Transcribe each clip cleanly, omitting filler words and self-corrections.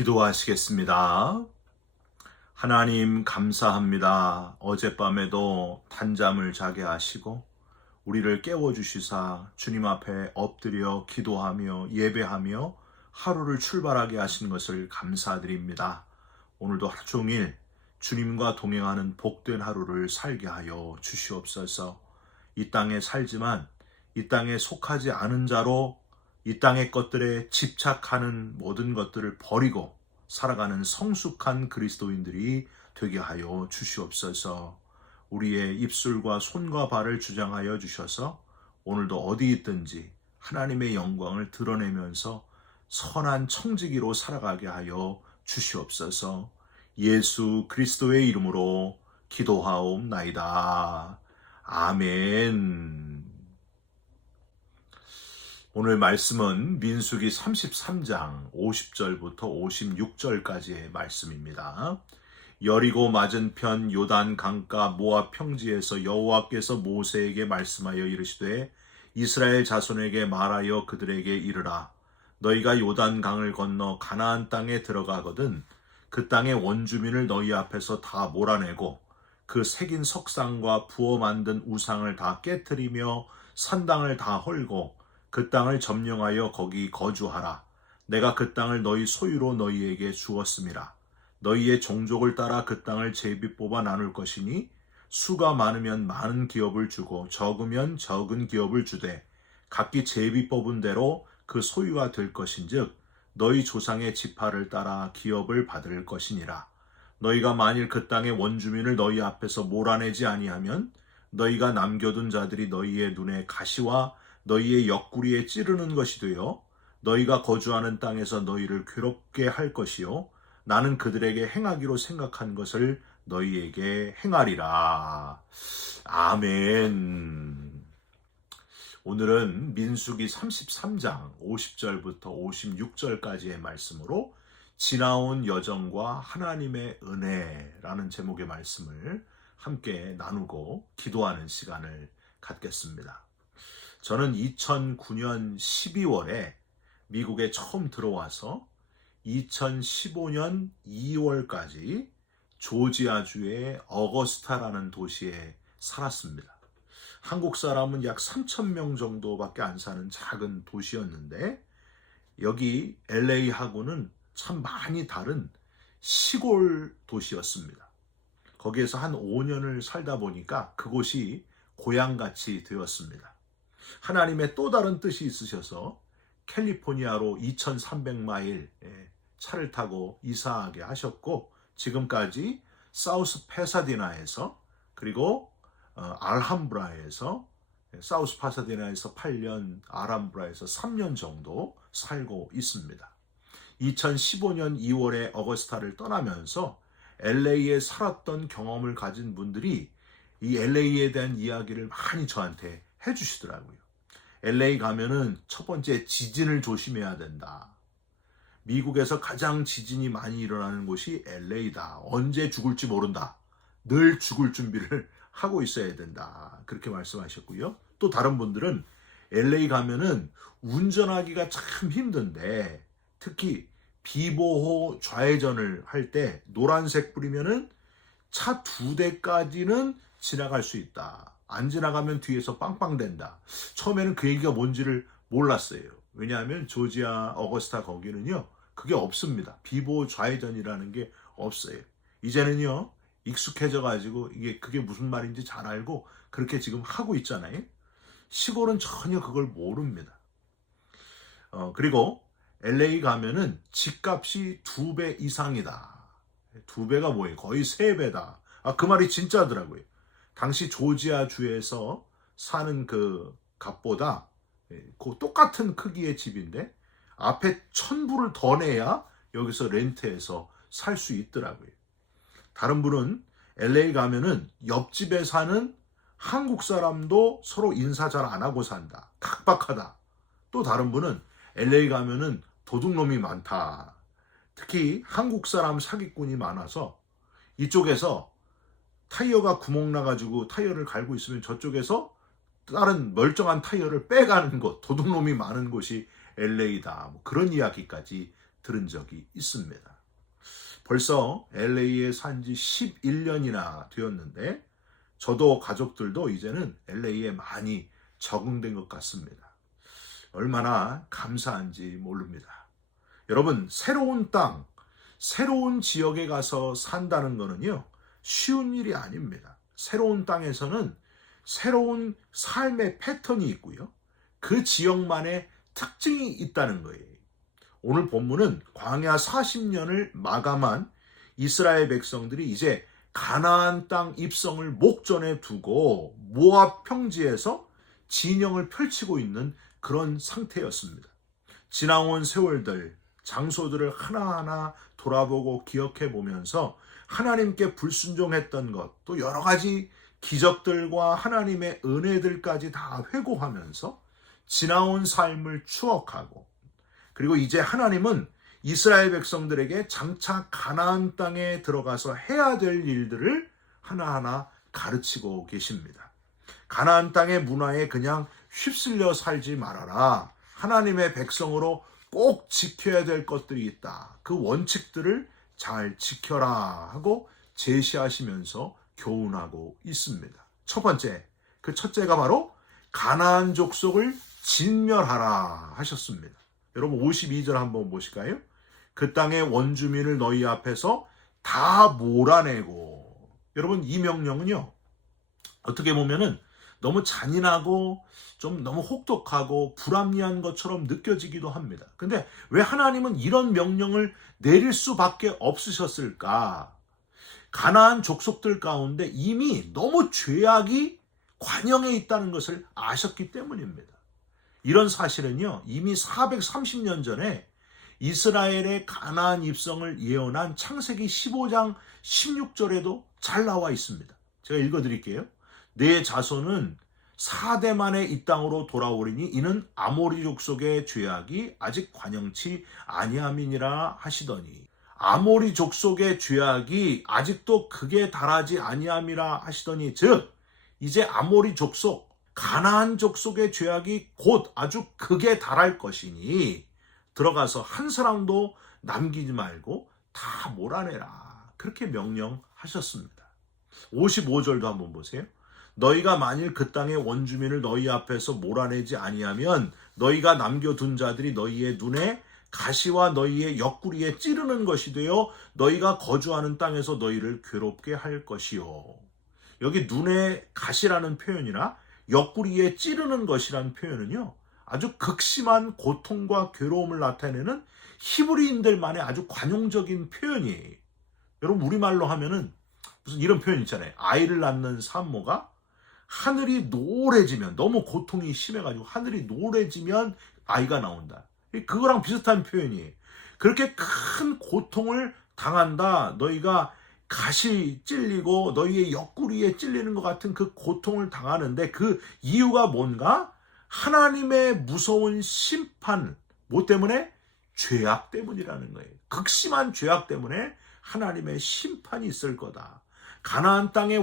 기도하시겠습니다. 하나님 감사합니다. 어젯밤에도 단잠을 자게 하시고 우리를 깨워주시사 주님 앞에 엎드려 기도하며 예배하며 하루를 출발하게 하신 것을 감사드립니다. 오늘도 하루 종일 주님과 동행하는 복된 하루를 살게 하여 주시옵소서. 이 땅에 살지만 이 땅에 속하지 않은 자로 이 땅의 것들에 집착하는 모든 것들을 버리고 살아가는 성숙한 그리스도인들이 되게 하여 주시옵소서. 우리의 입술과 손과 발을 주장하여 주셔서 오늘도 어디 있든지 하나님의 영광을 드러내면서 선한 청지기로 살아가게 하여 주시옵소서. 예수 그리스도의 이름으로 기도하옵나이다. 아멘. 오늘 말씀은 민수기 33장 50절부터 56절까지의 말씀입니다. 여리고 맞은편 요단 강가 모압 평지에서 여호와께서 모세에게 말씀하여 이르시되 이스라엘 자손에게 말하여 그들에게 이르라. 너희가 요단 강을 건너 가나안 땅에 들어가거든 그 땅의 원주민을 너희 앞에서 다 몰아내고 그 새긴 석상과 부어 만든 우상을 다 깨트리며 산당을 다 헐고 그 땅을 점령하여 거기 거주하라. 내가 그 땅을 너희 소유로 너희에게 주었음이라. 너희의 종족을 따라 그 땅을 제비 뽑아 나눌 것이니 수가 많으면 많은 기업을 주고 적으면 적은 기업을 주되 각기 제비 뽑은 대로 그 소유가 될 것인즉 너희 조상의 지파를 따라 기업을 받을 것이니라. 너희가 만일 그 땅의 원주민을 너희 앞에서 몰아내지 아니하면 너희가 남겨둔 자들이 너희의 눈에 가시와 너희의 옆구리에 찌르는 것이 되어 너희가 거주하는 땅에서 너희를 괴롭게 할 것이요 나는 그들에게 행하기로 생각한 것을 너희에게 행하리라. 아멘. 오늘은 민수기 33장 50절부터 56절까지의 말씀으로 지나온 여정과 하나님의 은혜라는 제목의 말씀을 함께 나누고 기도하는 시간을 갖겠습니다. 저는 2009년 12월에 미국에 처음 들어와서 2015년 2월까지 조지아주의 어거스타라는 도시에 살았습니다. 한국 사람은 약 3,000명 정도밖에 안 사는 작은 도시였는데 여기 LA하고는 참 많이 다른 시골 도시였습니다. 거기에서 한 5년을 살다 보니까 그곳이 고향같이 되었습니다. 하나님의 또 다른 뜻이 있으셔서 캘리포니아로 2300마일 차를 타고 이사하게 하셨고 지금까지 사우스 파사디나에서 그리고 알함브라에서 사우스 파사디나에서 8년, 알함브라에서 3년 정도 살고 있습니다. 2015년 2월에 어거스타를 떠나면서 LA에 살았던 경험을 가진 분들이 이 LA에 대한 이야기를 많이 저한테 해주시더라고요. LA 가면은 첫 번째 지진을 조심해야 된다. 미국에서 가장 지진이 많이 일어나는 곳이 LA다. 언제 죽을지 모른다. 늘 죽을 준비를 하고 있어야 된다. 그렇게 말씀하셨고요. 또 다른 분들은 LA 가면은 운전하기가 참 힘든데 특히 비보호 좌회전을 할 때 노란색 뿌리면은 차 2대까지는 지나갈 수 있다. 안 지나가면 뒤에서 빵빵 된다. 처음에는 그 얘기가 뭔지를 몰랐어요. 왜냐하면 조지아 어거스타 거기는요. 그게 없습니다. 비보호 좌회전이라는 게 없어요. 이제는요. 익숙해져 가지고 그게 무슨 말인지 잘 알고 그렇게 지금 하고 있잖아요. 시골은 전혀 그걸 모릅니다. 그리고 LA 가면은 집값이 2배 이상이다. 2배가 뭐예요? 거의 3배다. 그 말이 진짜더라고요. 당시 조지아 주에서 사는 그 값보다 그 똑같은 크기의 집인데 앞에 1,000불을 더 내야 여기서 렌트해서 살 수 있더라고요. 다른 분은 LA 가면은 옆집에 사는 한국 사람도 서로 인사 잘 안 하고 산다. 각박하다. 또 다른 분은 LA 가면은 도둑놈이 많다. 특히 한국 사람 사기꾼이 많아서 이쪽에서 타이어가 구멍 나가지고 타이어를 갈고 있으면 저쪽에서 다른 멀쩡한 타이어를 빼가는 곳, 도둑놈이 많은 곳이 LA다. 그런 이야기까지 들은 적이 있습니다. 벌써 LA에 산 지 11년이나 되었는데 저도 가족들도 이제는 LA에 많이 적응된 것 같습니다. 얼마나 감사한지 모릅니다. 여러분, 새로운 땅, 새로운 지역에 가서 산다는 거는요, 쉬운 일이 아닙니다. 새로운 땅에서는 새로운 삶의 패턴이 있고요. 그 지역만의 특징이 있다는 거예요. 오늘 본문은 광야 40년을 마감한 이스라엘 백성들이 이제 가나안 땅 입성을 목전에 두고 모압 평지에서 진영을 펼치고 있는 그런 상태였습니다. 지나온 세월들, 장소들을 하나하나 돌아보고 기억해 보면서 하나님께 불순종했던 것, 또 여러 가지 기적들과 하나님의 은혜들까지 다 회고하면서 지나온 삶을 추억하고, 그리고 이제 하나님은 이스라엘 백성들에게 장차 가나안 땅에 들어가서 해야 될 일들을 하나하나 가르치고 계십니다. 가나안 땅의 문화에 그냥 휩쓸려 살지 말아라. 하나님의 백성으로 꼭 지켜야 될 것들이 있다. 그 원칙들을 잘 지켜라 하고 제시하시면서 교훈하고 있습니다. 첫 번째, 그 첫째가 바로 가나안 족속을 진멸하라 하셨습니다. 여러분 52절 한번 보실까요? 그 땅의 원주민을 너희 앞에서 다 몰아내고. 여러분 이 명령은요, 어떻게 보면은 너무 잔인하고 좀 너무 혹독하고 불합리한 것처럼 느껴지기도 합니다. 근데 왜 하나님은 이런 명령을 내릴 수밖에 없으셨을까? 가나안 족속들 가운데 이미 너무 죄악이 관영해 있다는 것을 아셨기 때문입니다. 이런 사실은요, 이미 430년 전에 이스라엘의 가나안 입성을 예언한 창세기 15장 16절에도 잘 나와 있습니다. 제가 읽어드릴게요. 내 자손은 4대 만에 이 땅으로 돌아오리니 이는 아모리 족속의 죄악이 아직 관영치 아니함이니라 하시더니, 아모리 족속의 죄악이 아직도 극에 달하지 아니함이라 하시더니, 즉 이제 아모리 족속, 가나안 족속의 죄악이 곧 아주 극에 달할 것이니 들어가서 한 사람도 남기지 말고 다 몰아내라. 그렇게 명령하셨습니다. 55절도 한번 보세요. 너희가 만일 그 땅의 원주민을 너희 앞에서 몰아내지 아니하면 너희가 남겨둔 자들이 너희의 눈에 가시와 너희의 옆구리에 찌르는 것이 되어 너희가 거주하는 땅에서 너희를 괴롭게 할 것이요. 여기 눈에 가시라는 표현이나 옆구리에 찌르는 것이라는 표현은요, 아주 극심한 고통과 괴로움을 나타내는 히브리인들만의 아주 관용적인 표현이에요. 여러분 우리말로 하면은 무슨 이런 표현 있잖아요. 아이를 낳는 산모가 하늘이 노래지면, 너무 고통이 심해가지고 하늘이 노래지면 아이가 나온다. 그거랑 비슷한 표현이에요. 그렇게 큰 고통을 당한다. 너희가 가시 찔리고 너희의 옆구리에 찔리는 것 같은 그 고통을 당하는데 그 이유가 뭔가? 하나님의 무서운 심판, 뭐 때문에? 죄악 때문이라는 거예요. 극심한 죄악 때문에 하나님의 심판이 있을 거다. 가나안 땅의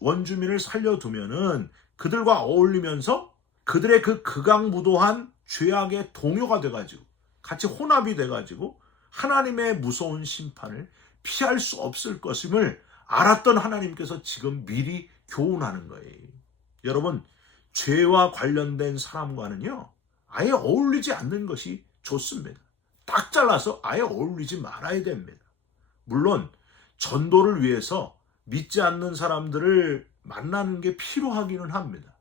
원주민을 살려두면은 그들과 어울리면서 그들의 그 극악무도한 죄악의 동요가 돼가지고 같이 혼합이 돼가지고 하나님의 무서운 심판을 피할 수 없을 것임을 알았던 하나님께서 지금 미리 교훈하는 거예요. 여러분, 죄와 관련된 사람과는요, 아예 어울리지 않는 것이 좋습니다. 딱 잘라서 아예 어울리지 말아야 됩니다. 물론 전도를 위해서 믿지 않는 사람들을 만나는 게 필요하기는 합니다.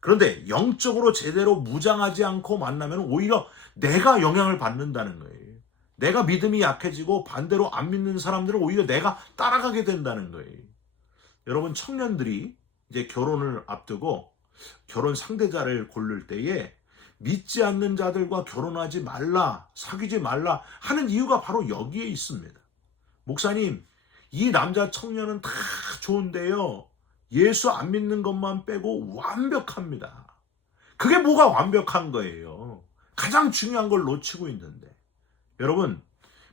그런데 영적으로 제대로 무장하지 않고 만나면 오히려 내가 영향을 받는다는 거예요. 내가 믿음이 약해지고 반대로 안 믿는 사람들을 오히려 내가 따라가게 된다는 거예요. 여러분, 청년들이 이제 결혼을 앞두고 결혼 상대자를 고를 때에 믿지 않는 자들과 결혼하지 말라, 사귀지 말라 하는 이유가 바로 여기에 있습니다. 목사님, 이 남자 청년은 다 좋은데요, 예수 안 믿는 것만 빼고 완벽합니다. 그게 뭐가 완벽한 거예요? 가장 중요한 걸 놓치고 있는데. 여러분,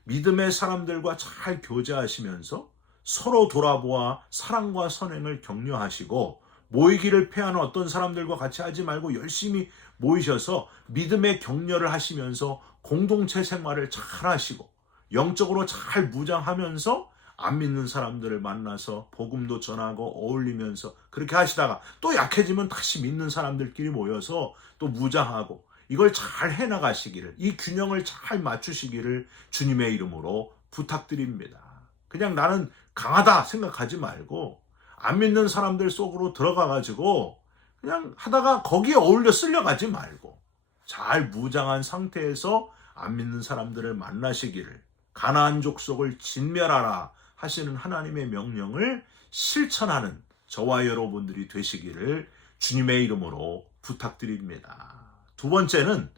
믿음의 사람들과 잘 교제하시면서 서로 돌아보아 사랑과 선행을 격려하시고, 모이기를 패하는 어떤 사람들과 같이 하지 말고 열심히 모이셔서 믿음의 격려를 하시면서 공동체 생활을 잘 하시고 영적으로 잘 무장하면서 안 믿는 사람들을 만나서 복음도 전하고 어울리면서 그렇게 하시다가 또 약해지면 다시 믿는 사람들끼리 모여서 또 무장하고 이걸 잘 해나가시기를, 이 균형을 잘 맞추시기를 주님의 이름으로 부탁드립니다. 그냥 나는 강하다 생각하지 말고 안 믿는 사람들 속으로 들어가가지고 그냥 하다가 거기에 어울려 쓸려가지 말고 잘 무장한 상태에서 안 믿는 사람들을 만나시기를, 가나안 족속을 진멸하라 하시는 하나님의 명령을 실천하는 저와 여러분들이 되시기를 주님의 이름으로 부탁드립니다. 두 번째는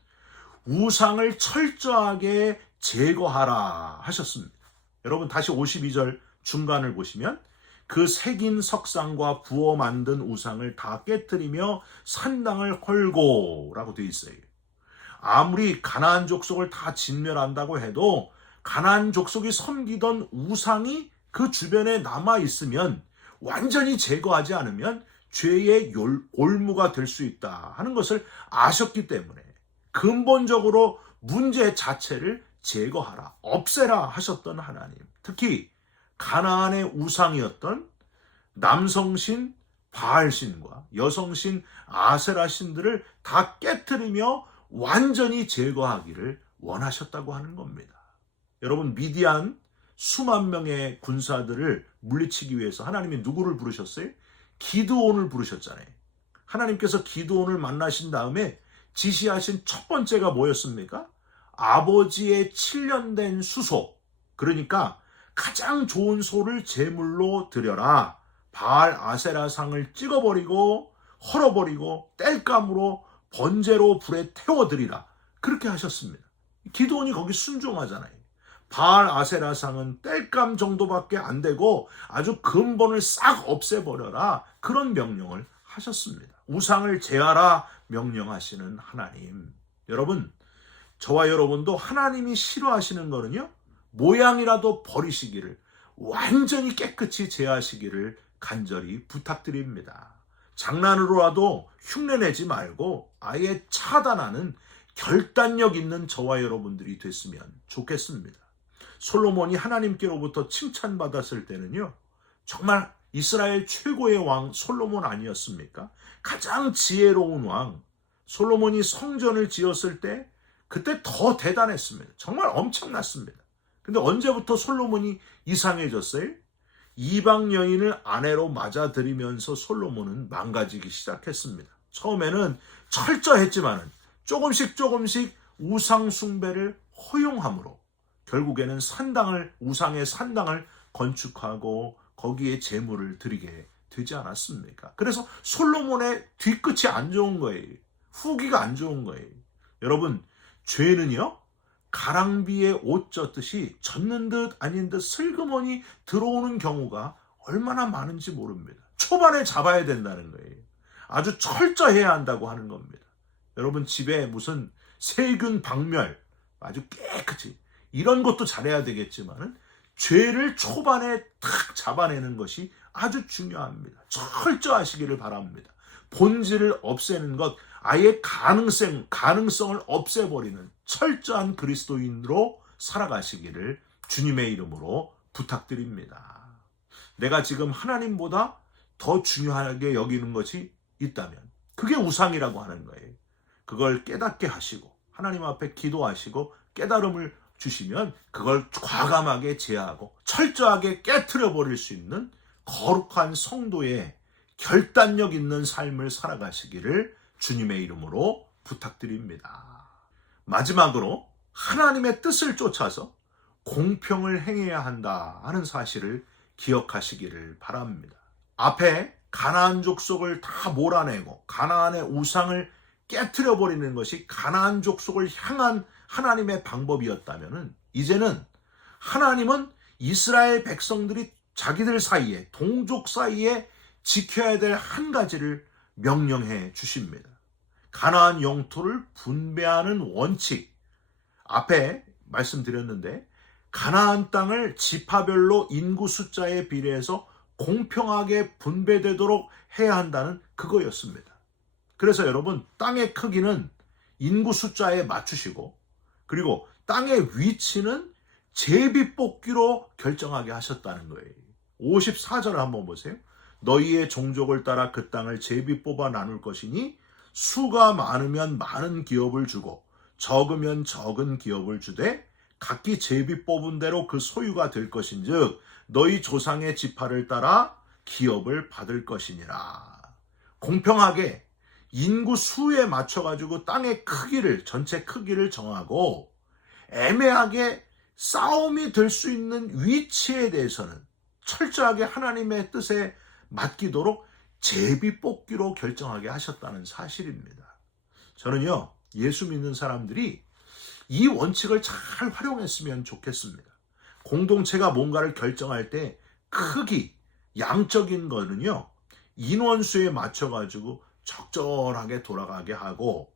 우상을 철저하게 제거하라 하셨습니다. 여러분 다시 52절 중간을 보시면 그 새긴 석상과 부어 만든 우상을 다 깨뜨리며 산당을 헐고 라고 되어 있어요. 아무리 가나안 족속을 다 진멸한다고 해도 가나안 족속이 섬기던 우상이 그 주변에 남아있으면, 완전히 제거하지 않으면 죄의 올무가 될 수 있다 하는 것을 아셨기 때문에 근본적으로 문제 자체를 제거하라, 없애라 하셨던 하나님. 특히 가나안의 우상이었던 남성신 바알신과 여성신 아세라신들을 다 깨트리며 완전히 제거하기를 원하셨다고 하는 겁니다. 여러분, 미디안 수만 명의 군사들을 물리치기 위해서 하나님이 누구를 부르셨어요? 기드온을 부르셨잖아요. 하나님께서 기드온을 만나신 다음에 지시하신 첫 번째가 뭐였습니까? 아버지의 7년 된 수소, 그러니까 가장 좋은 소를 제물로 드려라. 바알 아세라 상을 찍어버리고 헐어버리고 땔감으로 번제로 불에 태워드리라. 그렇게 하셨습니다. 기드온이 거기 순종하잖아요. 바알 아세라 상은 땔감 정도밖에 안 되고 아주 근본을 싹 없애버려라. 그런 명령을 하셨습니다. 우상을 제하라 명령하시는 하나님. 여러분, 저와 여러분도 하나님이 싫어하시는 거는요, 모양이라도 버리시기를, 완전히 깨끗이 제하시기를 간절히 부탁드립니다. 장난으로라도 흉내내지 말고 아예 차단하는 결단력 있는 저와 여러분들이 됐으면 좋겠습니다. 솔로몬이 하나님께로부터 칭찬받았을 때는요, 정말 이스라엘 최고의 왕 솔로몬 아니었습니까? 가장 지혜로운 왕 솔로몬이 성전을 지었을 때 그때 더 대단했습니다. 정말 엄청났습니다. 근데 언제부터 솔로몬이 이상해졌어요? 이방 여인을 아내로 맞아들이면서 솔로몬은 망가지기 시작했습니다. 처음에는 철저했지만은 조금씩 우상 숭배를 허용함으로 결국에는 우상의 산당을 건축하고 거기에 제물을 드리게 되지 않았습니까? 그래서 솔로몬의 뒤끝이 안 좋은 거예요. 후기가 안 좋은 거예요. 여러분, 죄는요, 가랑비에 옷 젖듯이 젖는 듯 아닌 듯 슬그머니 들어오는 경우가 얼마나 많은지 모릅니다. 초반에 잡아야 된다는 거예요. 아주 철저해야 한다고 하는 겁니다. 여러분, 집에 무슨 세균 박멸 아주 깨끗이 이런 것도 잘해야 되겠지만은 죄를 초반에 탁 잡아내는 것이 아주 중요합니다. 철저하시기를 바랍니다. 본질을 없애는 것, 아예 가능성을 없애버리는 철저한 그리스도인으로 살아가시기를 주님의 이름으로 부탁드립니다. 내가 지금 하나님보다 더 중요하게 여기는 것이 있다면 그게 우상이라고 하는 거예요. 그걸 깨닫게 하시고 하나님 앞에 기도하시고 깨달음을 주시면 그걸 과감하게 제하고 철저하게 깨트려 버릴 수 있는 거룩한 성도의 결단력 있는 삶을 살아가시기를 주님의 이름으로 부탁드립니다. 마지막으로 하나님의 뜻을 쫓아서 공평을 행해야 한다 하는 사실을 기억하시기를 바랍니다. 앞에 가나안 족속을 다 몰아내고 가나안의 우상을 깨트려 버리는 것이 가나안 족속을 향한 하나님의 방법이었다면, 이제는 하나님은 이스라엘 백성들이 자기들 사이에, 동족 사이에 지켜야 될 한 가지를 명령해 주십니다. 가나안 영토를 분배하는 원칙. 앞에 말씀드렸는데 가나안 땅을 지파별로 인구 숫자에 비례해서 공평하게 분배되도록 해야 한다는 그거였습니다. 그래서 여러분, 땅의 크기는 인구 숫자에 맞추시고 그리고 땅의 위치는 제비 뽑기로 결정하게 하셨다는 거예요. 54절을 한번 보세요. 너희의 종족을 따라 그 땅을 제비 뽑아 나눌 것이니 수가 많으면 많은 기업을 주고 적으면 적은 기업을 주되 각기 제비 뽑은 대로 그 소유가 될 것인즉 너희 조상의 지파를 따라 기업을 받을 것이니라. 공평하게 인구 수에 맞춰가지고 땅의 크기를, 전체 크기를 정하고 애매하게 싸움이 될 수 있는 위치에 대해서는 철저하게 하나님의 뜻에 맡기도록 제비 뽑기로 결정하게 하셨다는 사실입니다. 저는요, 예수 믿는 사람들이 이 원칙을 잘 활용했으면 좋겠습니다. 공동체가 뭔가를 결정할 때 크기, 양적인 거는요, 인원수에 맞춰가지고 적절하게 돌아가게 하고,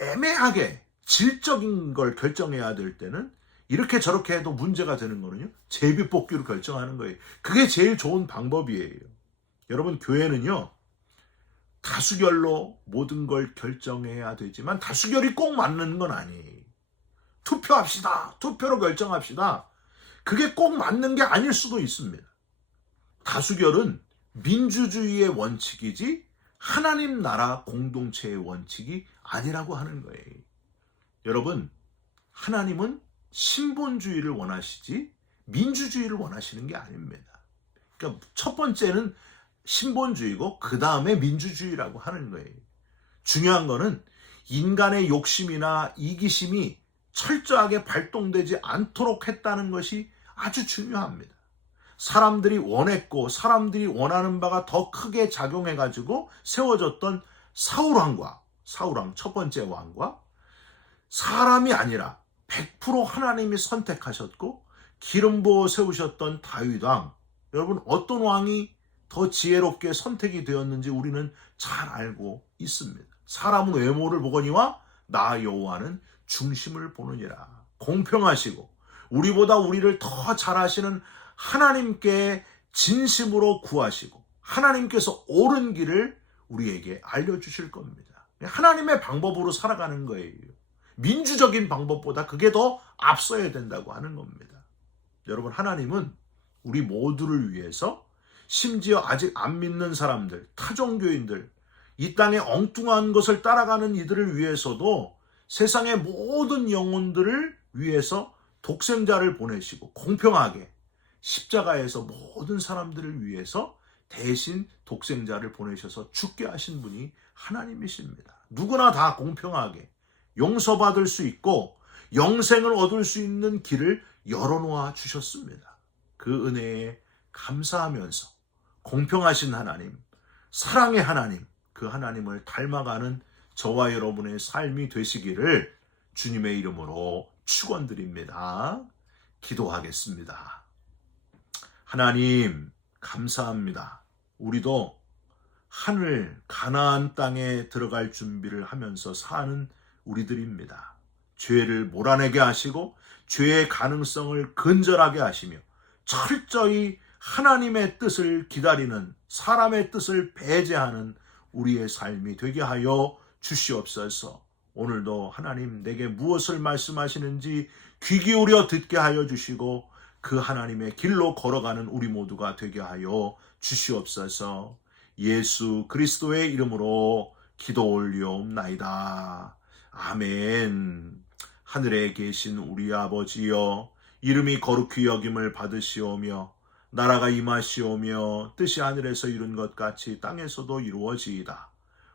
애매하게 질적인 걸 결정해야 될 때는 이렇게 저렇게 해도 문제가 되는 거는요, 제비뽑기로 결정하는 거예요. 그게 제일 좋은 방법이에요. 여러분, 교회는요, 다수결로 모든 걸 결정해야 되지만 다수결이 꼭 맞는 건 아니에요. 투표합시다. 투표로 결정합시다. 그게 꼭 맞는 게 아닐 수도 있습니다. 다수결은 민주주의의 원칙이지 하나님 나라 공동체의 원칙이 아니라고 하는 거예요. 여러분, 하나님은 신본주의를 원하시지 민주주의를 원하시는 게 아닙니다. 그러니까 첫 번째는 신본주의고 그 다음에 민주주의라고 하는 거예요. 중요한 거는 인간의 욕심이나 이기심이 철저하게 발동되지 않도록 했다는 것이 아주 중요합니다. 사람들이 원했고 사람들이 원하는 바가 더 크게 작용해가지고 세워졌던 사울왕 첫 번째 왕과 사람이 아니라 100% 하나님이 선택하셨고 기름 부어 세우셨던 다윗왕, 여러분 어떤 왕이 더 지혜롭게 선택이 되었는지 우리는 잘 알고 있습니다. 사람은 외모를 보거니와 나 여호와는 중심을 보느니라. 공평하시고 우리보다 우리를 더 잘하시는 하나님께 진심으로 구하시고 하나님께서 옳은 길을 우리에게 알려주실 겁니다. 하나님의 방법으로 살아가는 거예요. 민주적인 방법보다 그게 더 앞서야 된다고 하는 겁니다. 여러분, 하나님은 우리 모두를 위해서, 심지어 아직 안 믿는 사람들, 타종교인들, 이 땅의 엉뚱한 것을 따라가는 이들을 위해서도 세상의 모든 영혼들을 위해서 독생자를 보내시고 공평하게 십자가에서 모든 사람들을 위해서 대신 독생자를 보내셔서 죽게 하신 분이 하나님이십니다. 누구나 다 공평하게 용서받을 수 있고 영생을 얻을 수 있는 길을 열어놓아 주셨습니다. 그 은혜에 감사하면서 공평하신 하나님, 사랑의 하나님, 그 하나님을 닮아가는 저와 여러분의 삶이 되시기를 주님의 이름으로 축원드립니다. 기도하겠습니다. 하나님, 감사합니다. 우리도 하늘 가나안 땅에 들어갈 준비를 하면서 사는 우리들입니다. 죄를 몰아내게 하시고 죄의 가능성을 근절하게 하시며 철저히 하나님의 뜻을 기다리는, 사람의 뜻을 배제하는 우리의 삶이 되게 하여 주시옵소서. 오늘도 하나님 내게 무엇을 말씀하시는지 귀 기울여 듣게 하여 주시고 그 하나님의 길로 걸어가는 우리 모두가 되게 하여 주시옵소서. 예수 그리스도의 이름으로 기도 올리옵나이다. 아멘. 하늘에 계신 우리 아버지여, 이름이 거룩히 여김을 받으시오며 나라가 임하시오며 뜻이 하늘에서 이룬 것 같이 땅에서도 이루어지이다.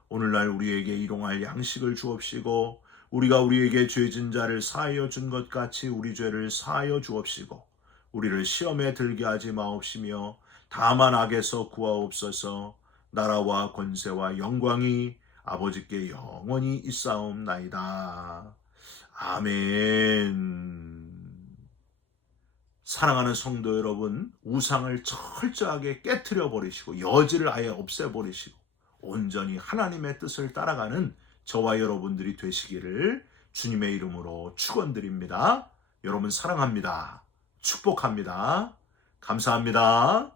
오늘날 우리에게 일용할 양식을 주옵시고 우리가 우리에게 죄진 자를 사하여 준 것 같이 우리 죄를 사하여 주옵시고 우리를 시험에 들게 하지 마옵시며 다만 악에서 구하옵소서. 나라와 권세와 영광이 아버지께 영원히 있사옵나이다. 아멘. 사랑하는 성도 여러분, 우상을 철저하게 깨트려 버리시고 여지를 아예 없애버리시고 온전히 하나님의 뜻을 따라가는 저와 여러분들이 되시기를 주님의 이름으로 축원드립니다. 여러분 사랑합니다. 축복합니다. 감사합니다.